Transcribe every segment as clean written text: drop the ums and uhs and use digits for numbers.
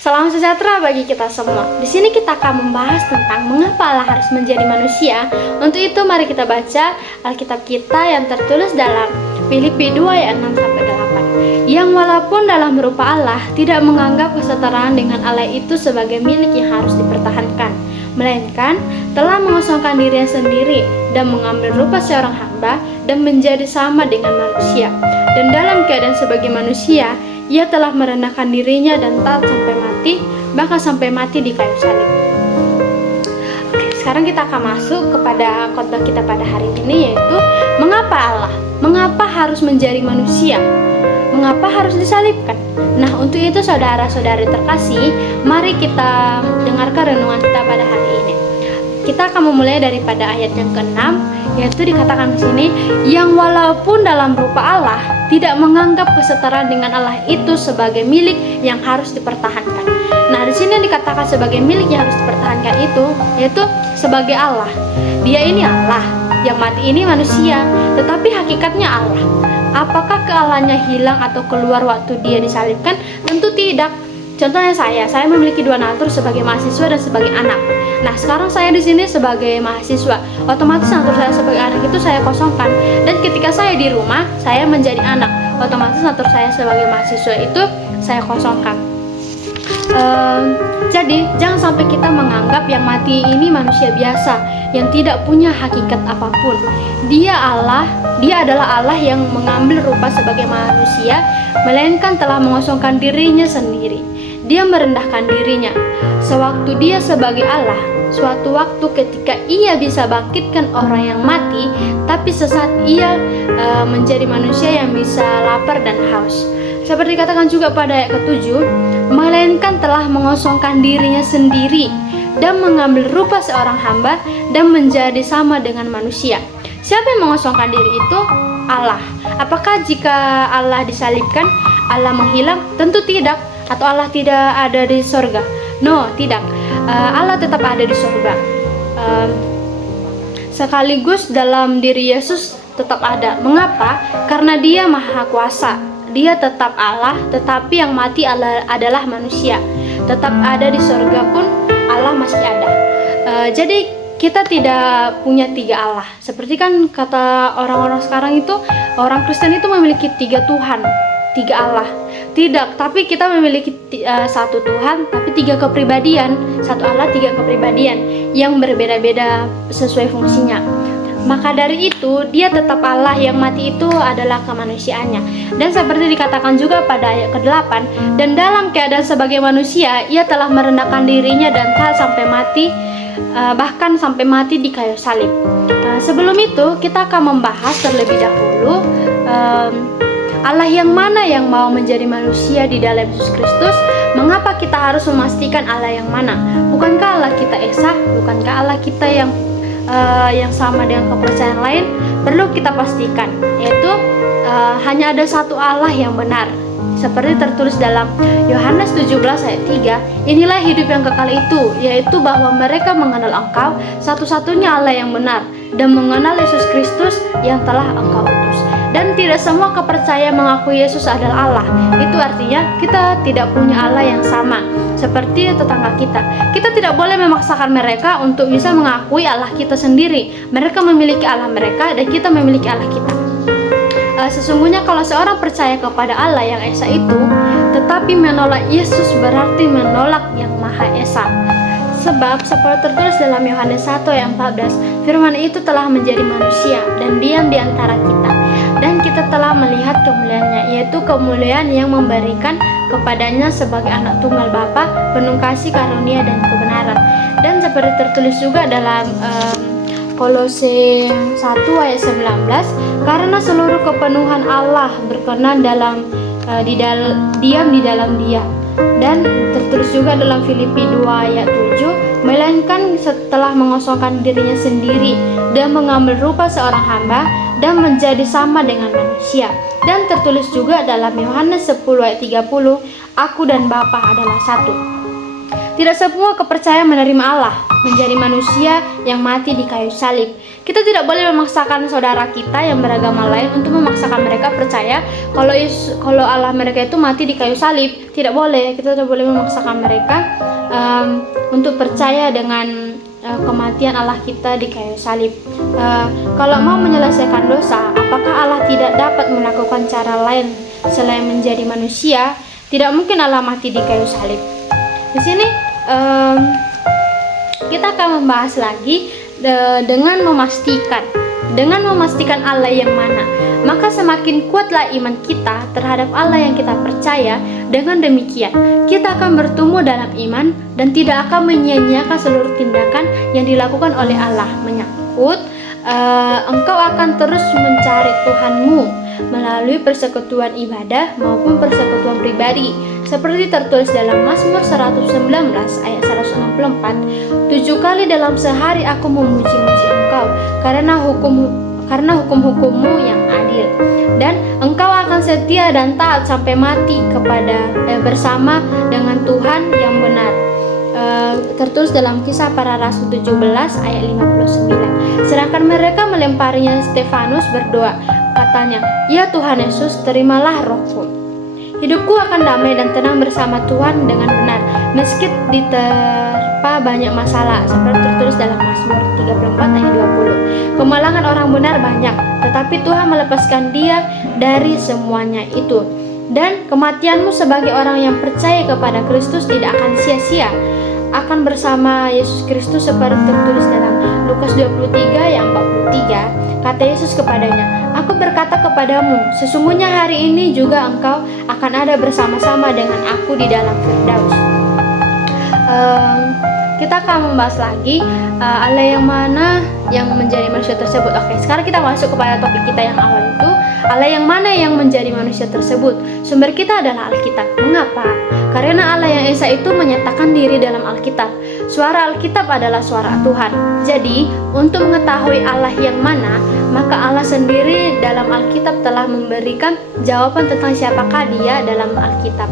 Salam sejahtera bagi kita semua. Di sini kita akan membahas tentang mengapa Allah harus menjadi manusia. Untuk itu mari kita baca Alkitab kita yang tertulis dalam Filipi 2 ayat 6-8. Yang walaupun dalam rupa Allah tidak menganggap kesetaraan dengan Allah itu sebagai milik yang harus dipertahankan, melainkan telah mengosongkan dirinya sendiri dan mengambil rupa seorang hamba dan menjadi sama dengan manusia. Dan dalam keadaan sebagai manusia, ia telah merendahkan dirinya dan taat sampai mati, bahkan sampai mati di kayu salib. Oke, sekarang kita akan masuk kepada khotbah kita pada hari ini, yaitu mengapa Allah? Mengapa harus menjadi manusia? Mengapa harus disalibkan? Nah, untuk itu saudara-saudari terkasih, mari kita dengarkan renungan kita pada hari ini. Kita akan memulai daripada ayat yang ke-6, yaitu dikatakan di sini, yang walaupun dalam rupa Allah tidak menganggap kesetaraan dengan Allah itu sebagai milik yang harus dipertahankan. Nah, di sini yang dikatakan sebagai milik yang harus dipertahankan itu yaitu sebagai Allah. Dia ini Allah, yang mati ini manusia, tetapi hakikatnya Allah. Apakah kealahannya hilang atau keluar waktu dia disalibkan? Tentu tidak. Contohnya saya memiliki dua natur sebagai mahasiswa dan sebagai anak. Nah, sekarang saya di sini sebagai mahasiswa, otomatis natur saya sebagai anak itu saya kosongkan. Dan ketika saya di rumah, saya menjadi anak, otomatis natur saya sebagai mahasiswa itu saya kosongkan. Jadi jangan sampai kita menganggap yang mati ini manusia biasa yang tidak punya hakikat apapun. Dia Allah, dia adalah Allah yang mengambil rupa sebagai manusia, melainkan telah mengosongkan dirinya sendiri. Dia merendahkan dirinya. Sewaktu dia sebagai Allah, suatu waktu ketika ia bisa bangkitkan orang yang mati, tapi sesaat ia menjadi manusia yang bisa lapar dan haus. Seperti dikatakan juga pada ayat ke-7, melainkan telah mengosongkan dirinya sendiri dan mengambil rupa seorang hamba dan menjadi sama dengan manusia. Siapa yang mengosongkan diri itu? Allah. Apakah jika Allah disalibkan, Allah menghilang? Tentu tidak. Atau Allah tidak ada di sorga? No, tidak. Allah tetap ada di sorga. Sekaligus dalam diri Yesus tetap ada. Mengapa? Karena dia maha kuasa. Dia tetap Allah, tetapi yang mati adalah manusia. Tetap ada di sorga pun Allah masih ada. Jadi kita tidak punya tiga Allah. Seperti kan kata orang-orang sekarang itu, orang Kristen itu memiliki tiga Tuhan, tiga Allah. Tidak, tapi kita memiliki satu Tuhan, tapi tiga kepribadian. Satu Allah, tiga kepribadian yang berbeda-beda sesuai fungsinya. Maka dari itu, dia tetap Allah, yang mati itu adalah kemanusiaannya. Dan seperti dikatakan juga pada ayat ke-8, dan dalam keadaan sebagai manusia, ia telah merendahkan dirinya dan taat sampai mati, bahkan sampai mati di kayu salib. Sebelum itu, kita akan membahas terlebih dahulu Allah yang mana yang mau menjadi manusia di dalam Yesus Kristus. Mengapa kita harus memastikan Allah yang mana? Bukankah Allah kita Esa? Bukankah Allah kita yang sama dengan kepercayaan lain? Perlu kita pastikan, yaitu hanya ada satu Allah yang benar. Seperti tertulis dalam Yohanes 17 ayat 3, inilah hidup yang kekal itu, yaitu bahwa mereka mengenal Engkau, satu-satunya Allah yang benar, dan mengenal Yesus Kristus yang telah Engkau utus. Dan tidak semua kepercayaan mengakui Yesus adalah Allah. Itu artinya kita tidak punya Allah yang sama seperti tetangga kita. Kita tidak boleh memaksakan mereka untuk bisa mengakui Allah kita sendiri. Mereka memiliki Allah mereka dan kita memiliki Allah kita. Sesungguhnya kalau seorang percaya kepada Allah yang Esa itu, tetapi menolak Yesus berarti menolak yang Maha Esa. Sebab seperti tertulis dalam Yohanes 1 ayat 14, firman itu telah menjadi manusia dan diam di antara kita. Dan kita telah melihat kemuliaannya, yaitu kemuliaan yang memberikan kepadanya sebagai anak tunggal Bapa, penuh kasih karunia dan kebenaran. Dan seperti tertulis juga dalam Kolose 1 ayat 19, karena seluruh kepenuhan Allah berkenan diam di dalam Dia. Dan tertulis juga dalam Filipi 2 ayat 7, melainkan setelah mengosongkan dirinya sendiri dan mengambil rupa seorang hamba dan menjadi sama dengan manusia. Dan tertulis juga dalam Yohanes 10 ayat 30, aku dan Bapa adalah satu. Tidak semua kepercayaan menerima Allah menjadi manusia yang mati di kayu salib. Kita tidak boleh memaksakan saudara kita yang beragama lain untuk memaksakan mereka percaya kalau Allah mereka itu mati di kayu salib. Tidak boleh, kita tidak boleh memaksakan mereka untuk percaya dengan kematian Allah kita di kayu salib. Kalau mau menyelesaikan dosa, apakah Allah tidak dapat melakukan cara lain selain menjadi manusia? Tidak mungkin Allah mati di kayu salib. Di sini kita akan membahas lagi dengan memastikan Allah yang mana. Maka semakin kuatlah iman kita terhadap Allah yang kita percaya. Dengan demikian kita akan bertumbuh dalam iman dan tidak akan menyia-nyiakan seluruh tindakan yang dilakukan oleh Allah. Menyangkut engkau akan terus mencari Tuhanmu melalui persekutuan ibadah maupun persekutuan pribadi, seperti tertulis dalam Mazmur 119 ayat 164, 7 kali dalam sehari aku memuji-muji engkau karena hukum-hukummu yang adil, dan engkau akan setia dan taat sampai mati bersama dengan Tuhan yang benar. Tertulis dalam Kisah Para Rasul 17 ayat 59. Sedangkan mereka melemparinya Stefanus berdoa, katanya, "Ya Tuhan Yesus, terimalah rohku. Hidupku akan damai dan tenang bersama Tuhan dengan benar, meski diterpa banyak masalah," seperti tertulis dalam Mazmur 34 ayat 20. Kemalangan orang benar banyak, tetapi Tuhan melepaskan dia dari semuanya itu. Dan kematianmu sebagai orang yang percaya kepada Kristus tidak akan sia-sia, akan bersama Yesus Kristus seperti tertulis dalam Lukas 23 ayat 43. Kata Yesus kepadanya, "Aku berkata kepadamu, sesungguhnya hari ini juga engkau akan ada bersama-sama dengan aku di dalam Firdaus." Kita akan membahas lagi Allah yang mana yang menjadi manusia tersebut. Oke, sekarang kita masuk kepada topik kita yang awal itu, Allah yang mana yang menjadi manusia tersebut. Sumber kita adalah Alkitab. Mengapa? Karena Allah yang Esa itu menyatakan diri dalam Alkitab. Suara Alkitab adalah suara Tuhan. Jadi, untuk mengetahui Allah yang mana, maka Allah sendiri dalam Alkitab telah memberikan jawaban tentang siapakah Dia dalam Alkitab.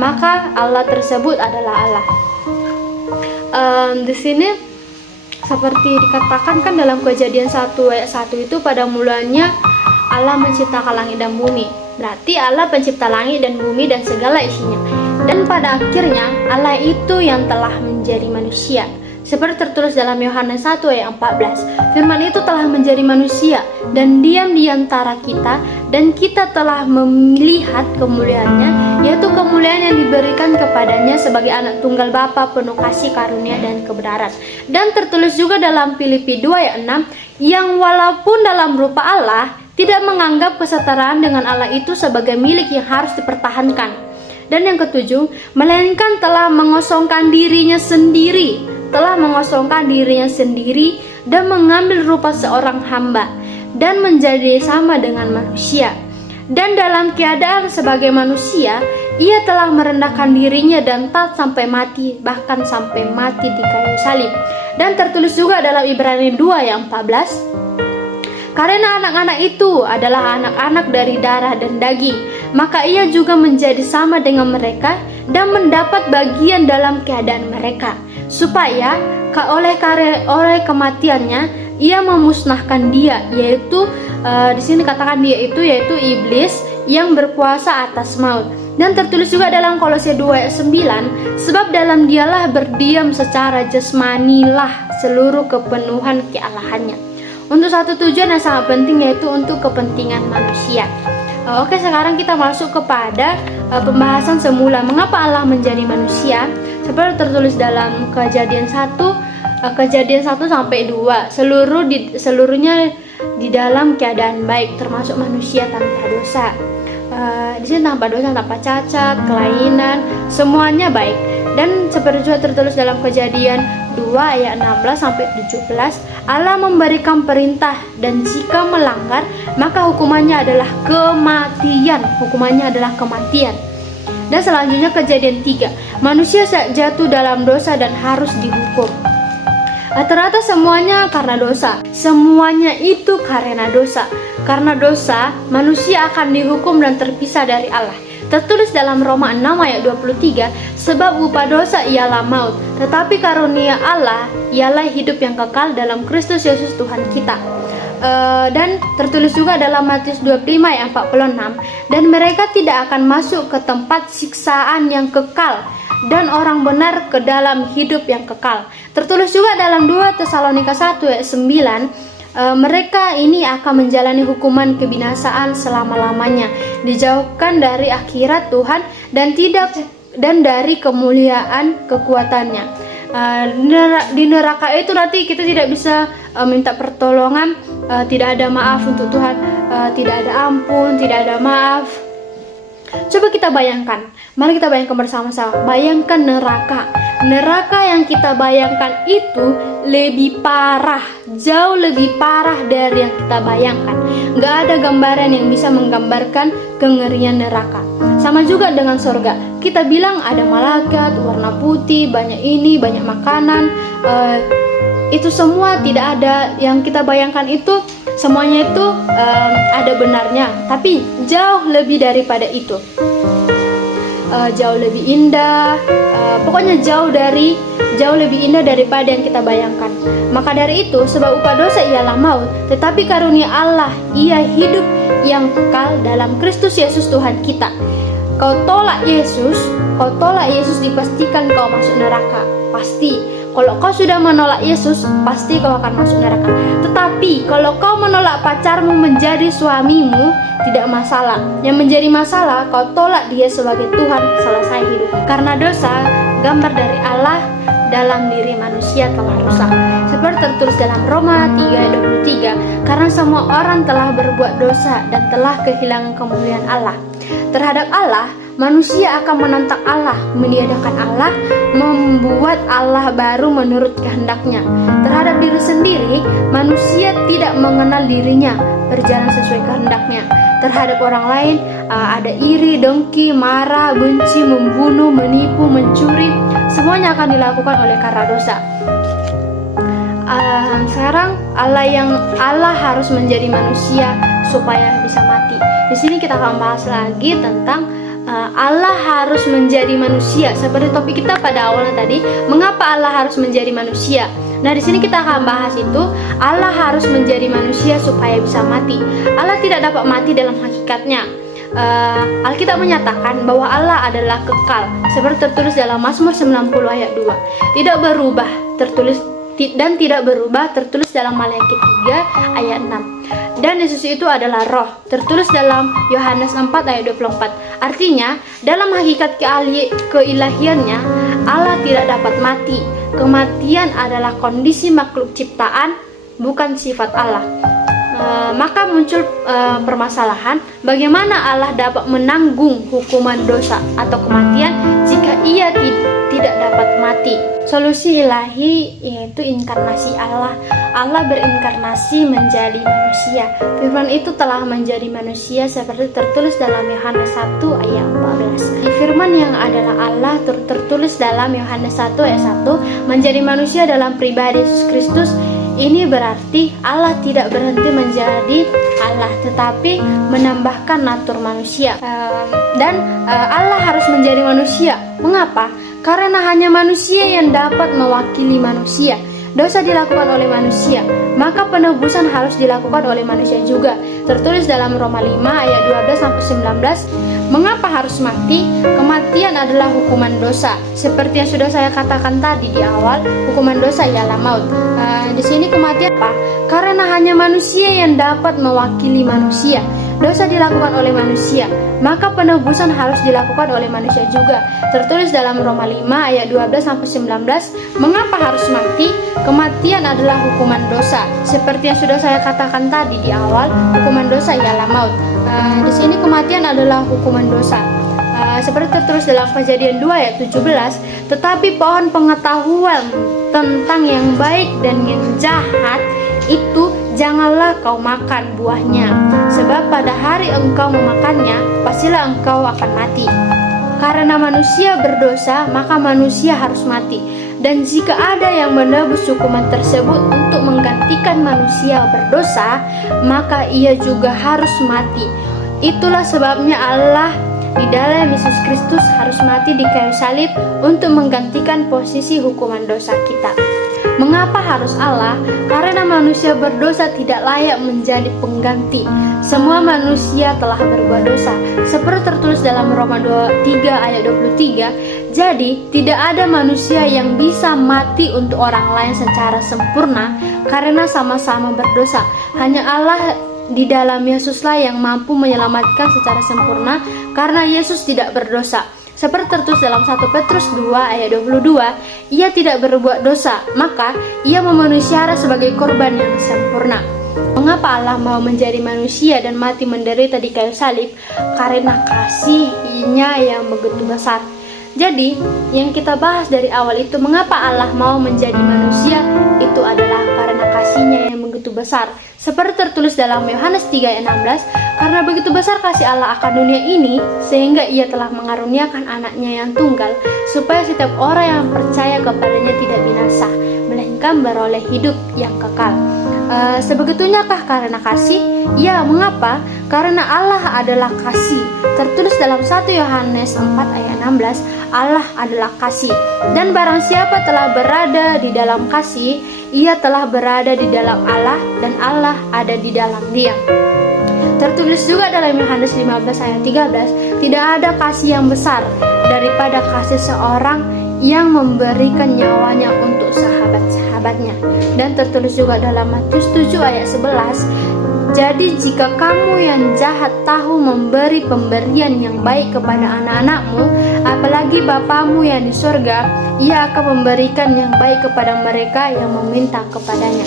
Maka Allah tersebut adalah Allah. Di sini seperti dikatakan kan dalam Kejadian 1 ayat 1 itu, pada mulanya Allah menciptakan langit dan bumi. Berarti Allah pencipta langit dan bumi dan segala isinya. Dan pada akhirnya Allah itu yang telah menjadi manusia. Seperti tertulis dalam Yohanes 1 ayat 14, firman itu telah menjadi manusia dan diam di antara kita, dan kita telah melihat kemuliaannya, yaitu kemuliaan yang diberikan kepadanya sebagai anak tunggal Bapa, penuh kasih karunia dan kebenaran. Dan tertulis juga dalam Filipi 2 ayat 6, yang walaupun dalam rupa Allah, tidak menganggap kesetaraan dengan Allah itu sebagai milik yang harus dipertahankan. Dan yang ketujuh, melainkan telah mengosongkan dirinya sendiri dan mengambil rupa seorang hamba dan menjadi sama dengan manusia. Dan dalam keadaan sebagai manusia, ia telah merendahkan dirinya dan taat sampai mati, bahkan sampai mati di kayu salib. Dan tertulis juga dalam Ibrani 2 ayat 14, karena anak-anak itu adalah anak-anak dari darah dan daging, maka ia juga menjadi sama dengan mereka dan mendapat bagian dalam keadaan mereka, supaya oleh kematiannya ia memusnahkan dia, yaitu di sini katakan dia itu yaitu iblis yang berkuasa atas maut. Dan tertulis juga dalam Kolose 2 ayat 9, sebab dalam dialah berdiam secara jasmanilah seluruh kepenuhan kealahannya, untuk satu tujuan yang sangat penting, yaitu untuk kepentingan manusia. Oke, sekarang kita masuk kepada pembahasan semula mengapa Allah menjadi manusia. Seperti tertulis dalam Kejadian 1 sampai 2, seluruhnya di dalam keadaan baik, termasuk manusia tanpa dosa. Di sini tanpa dosa, tanpa cacat, kelainan, semuanya baik. Dan seperti juga tertulis dalam Kejadian 2 ayat 16 sampai 17, Allah memberikan perintah dan jika melanggar maka hukumannya adalah kematian. Dan selanjutnya Kejadian 3, manusia jatuh dalam dosa dan harus dihukum. Ternyata semuanya karena dosa. Semuanya itu karena dosa. Karena dosa, manusia akan dihukum dan terpisah dari Allah. Tertulis dalam Roma 6 ayat 23, sebab upah dosa ialah maut, tetapi karunia Allah ialah hidup yang kekal dalam Kristus Yesus Tuhan kita. Dan tertulis juga dalam Matius 25 ayat 46, dan mereka tidak akan masuk ke tempat siksaan yang kekal, dan orang benar ke dalam hidup yang kekal. Tertulis juga dalam 2 Tesalonika 1 ayat 9, mereka ini akan menjalani hukuman kebinasaan selama-lamanya, dijauhkan dari akhirat Tuhan dan dari kemuliaan kekuatannya. Di neraka itu nanti kita tidak bisa minta pertolongan, tidak ada maaf untuk Tuhan, tidak ada ampun, tidak ada maaf. Coba kita bayangkan, mari kita bayangkan bersama-sama. Bayangkan neraka yang kita bayangkan itu lebih parah, jauh lebih parah dari yang kita bayangkan. Gak ada gambaran yang bisa menggambarkan kengerian neraka. Sama juga dengan surga, kita bilang ada malaikat warna putih, banyak ini, banyak makanan, itu semua tidak ada yang kita bayangkan itu. Semuanya itu ada benarnya, tapi jauh lebih daripada itu, jauh lebih indah, pokoknya jauh lebih indah daripada yang kita bayangkan. Maka dari itu, sebab upah dosa ialah maut, tetapi karunia Allah ia hidup yang kekal dalam Kristus Yesus Tuhan kita. Kau tolak Yesus dipastikan kau masuk neraka, pasti. Kalau kau sudah menolak Yesus, pasti kau akan masuk neraka. Tetapi kalau kau menolak pacarmu menjadi suamimu, tidak masalah. Yang menjadi masalah, kau tolak dia sebagai Tuhan, selesai hidup. Karena dosa, gambar dari Allah dalam diri manusia telah rusak. Seperti tertulis dalam Roma 3 ayat 23, karena semua orang telah berbuat dosa dan telah kehilangan kemuliaan Allah. Terhadap Allah, manusia akan menentang Allah, meniadakan Allah, membuat Allah baru menurut kehendaknya. Terhadap diri sendiri, manusia tidak mengenal dirinya, berjalan sesuai kehendaknya. Terhadap orang lain, ada iri, dengki, marah, benci, membunuh, menipu, mencuri, semuanya akan dilakukan oleh karena dosa. Sekarang Allah harus menjadi manusia supaya bisa mati. Di sini kita akan bahas lagi tentang Allah harus menjadi manusia. Seperti topik kita pada awalnya tadi, mengapa Allah harus menjadi manusia? Nah, di sini kita akan bahas itu, Allah harus menjadi manusia supaya bisa mati. Allah tidak dapat mati dalam hakikatnya. Alkitab menyatakan bahwa Allah adalah kekal, seperti tertulis dalam Mazmur 90 ayat 2. Tidak berubah, tidak berubah, tertulis dalam Maliaki 3 ayat 6. Dan Yesus itu adalah roh, tertulis dalam Yohanes 4 ayat 24. Artinya, dalam hakikat keilahiannya, Allah tidak dapat mati. Kematian adalah kondisi makhluk ciptaan, bukan sifat Allah. Maka muncul permasalahan, bagaimana Allah dapat menanggung hukuman dosa atau kematian jika ia tidak dapat mati. Solusi ilahi yaitu inkarnasi Allah. Allah berinkarnasi menjadi manusia. Firman itu telah menjadi manusia seperti tertulis dalam Yohanes 1 ayat 14. Firman yang adalah Allah tertulis dalam Yohanes 1 ayat 1 menjadi manusia dalam pribadi Yesus Kristus. Ini berarti Allah tidak berhenti menjadi Allah, tetapi menambahkan natur manusia. Dan Allah harus menjadi manusia. Mengapa? Karena hanya manusia yang dapat mewakili manusia. Dosa dilakukan oleh manusia, maka penebusan harus dilakukan oleh manusia juga. Tertulis dalam Roma 5 ayat 12-19, mengapa harus mati? Kematian adalah hukuman dosa. Seperti yang sudah saya katakan tadi di awal, hukuman dosa ialah maut. Di sini kematian apa? Karena hanya manusia yang dapat mewakili manusia. Dosa dilakukan oleh manusia, maka penebusan harus dilakukan oleh manusia juga. Tertulis dalam Roma 5 ayat 12-19, mengapa harus mati? Kematian adalah hukuman dosa. Seperti yang sudah saya katakan tadi di awal, hukuman dosa ialah maut. Di sini kematian adalah hukuman dosa. Seperti tertulis dalam Kejadian 2 ayat 17, tetapi pohon pengetahuan tentang yang baik dan yang jahat itu janganlah kau makan buahnya, sebab pada hari engkau memakannya, pastilah engkau akan mati. Karena manusia berdosa, maka manusia harus mati. Dan jika ada yang menebus hukuman tersebut untuk menggantikan manusia berdosa, maka ia juga harus mati. Itulah sebabnya Allah di dalam Yesus Kristus harus mati di kayu salib untuk menggantikan posisi hukuman dosa kita. Mengapa harus Allah? Karena manusia berdosa tidak layak menjadi pengganti. Semua manusia telah berbuat dosa, seperti tertulis dalam Roma 3 ayat 23. Jadi, tidak ada manusia yang bisa mati untuk orang lain secara sempurna karena sama-sama berdosa. Hanya Allah di dalam Yesuslah yang mampu menyelamatkan secara sempurna karena Yesus tidak berdosa. Seperti tertulis dalam 1 Petrus 2 ayat 22, ia tidak berbuat dosa, maka ia memenuhi syarat sebagai korban yang sempurna. Mengapa Allah mau menjadi manusia dan mati menderita di kayu salib? Karena kasih-Nya yang begitu besar. Jadi, yang kita bahas dari awal itu, mengapa Allah mau menjadi manusia? Itu adalah karena kasih-Nya yang begitu besar. Seperti tertulis dalam Yohanes 3 ayat 16, karena begitu besar kasih Allah akan dunia ini, sehingga ia telah mengaruniakan anaknya yang tunggal, supaya setiap orang yang percaya kepadanya tidak binasa, melainkan beroleh hidup yang kekal. Sebegitunyakah karena kasih? Ya, mengapa? Karena Allah adalah kasih. Tertulis dalam 1 Yohanes 4 ayat 16, Allah adalah kasih. Dan barang siapa telah berada di dalam kasih, ia telah berada di dalam Allah dan Allah ada di dalam dia. Tertulis juga dalam Yohanes 15 ayat 13, tidak ada kasih yang besar daripada kasih seorang yang memberikan nyawanya untuk sahabat-sahabatnya. Dan tertulis juga dalam Matius 7 ayat 11, jadi jika kamu yang jahat tahu memberi pemberian yang baik kepada anak-anakmu, apalagi Bapamu yang di surga, ia akan memberikan yang baik kepada mereka yang meminta kepadanya.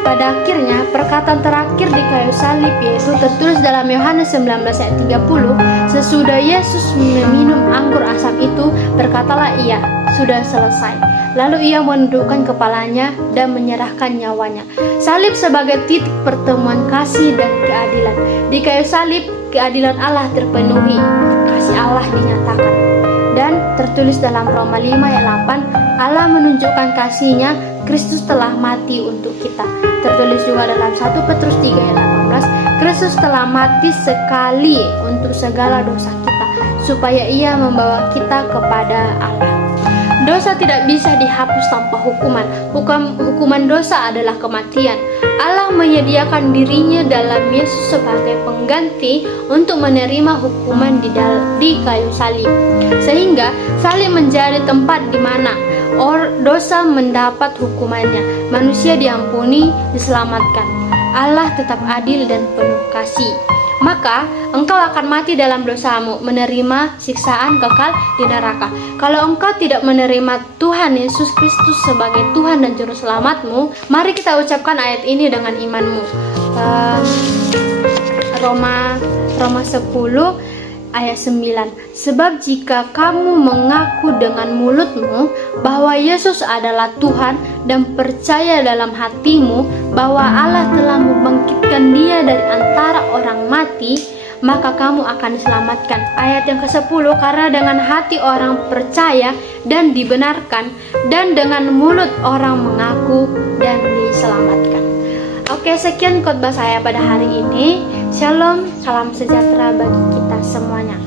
Pada akhirnya, perkataan terakhir di kayu salib yaitu tertulis dalam Yohanes 19 ayat 30, sesudah Yesus meminum anggur asam itu, berkatalah ia, sudah selesai. Lalu ia menundukkan kepalanya dan menyerahkan nyawanya. Salib sebagai titik pertemuan kasih dan keadilan. Di kayu salib, keadilan Allah terpenuhi, kasih Allah dinyatakan. Dan tertulis dalam Roma 5 ayat 8, Allah menunjukkan kasih-Nya, Kristus telah mati untuk kita. Tertulis juga dalam 1 Petrus 3 ayat 18, Kristus telah mati sekali untuk segala dosa kita, supaya ia membawa kita kepada Allah. Dosa tidak bisa dihapus tanpa hukuman. Hukuman dosa adalah kematian. Allah menyediakan dirinya dalam Yesus sebagai pengganti untuk menerima hukuman di kayu salib. Sehingga salib menjadi tempat di mana dosa mendapat hukumannya. Manusia diampuni, diselamatkan. Allah tetap adil dan penuh kasih. Maka engkau akan mati dalam dosamu, menerima siksaan kekal di neraka. Kalau engkau tidak menerima Tuhan Yesus Kristus sebagai Tuhan dan Juru Selamatmu, mari kita ucapkan ayat ini dengan imanmu. Roma 10 ayat 9. Sebab jika kamu mengaku dengan mulutmu bahwa Yesus adalah Tuhan dan percaya dalam hatimu bahwa Allah telah membangkitkan Dia dari antara orang mati, maka kamu akan diselamatkan. Ayat yang ke-10, karena dengan hati orang percaya dan dibenarkan, dan dengan mulut orang mengaku dan diselamatkan. Oke, sekian khotbah saya pada hari ini. Shalom, salam sejahtera bagi kita semuanya.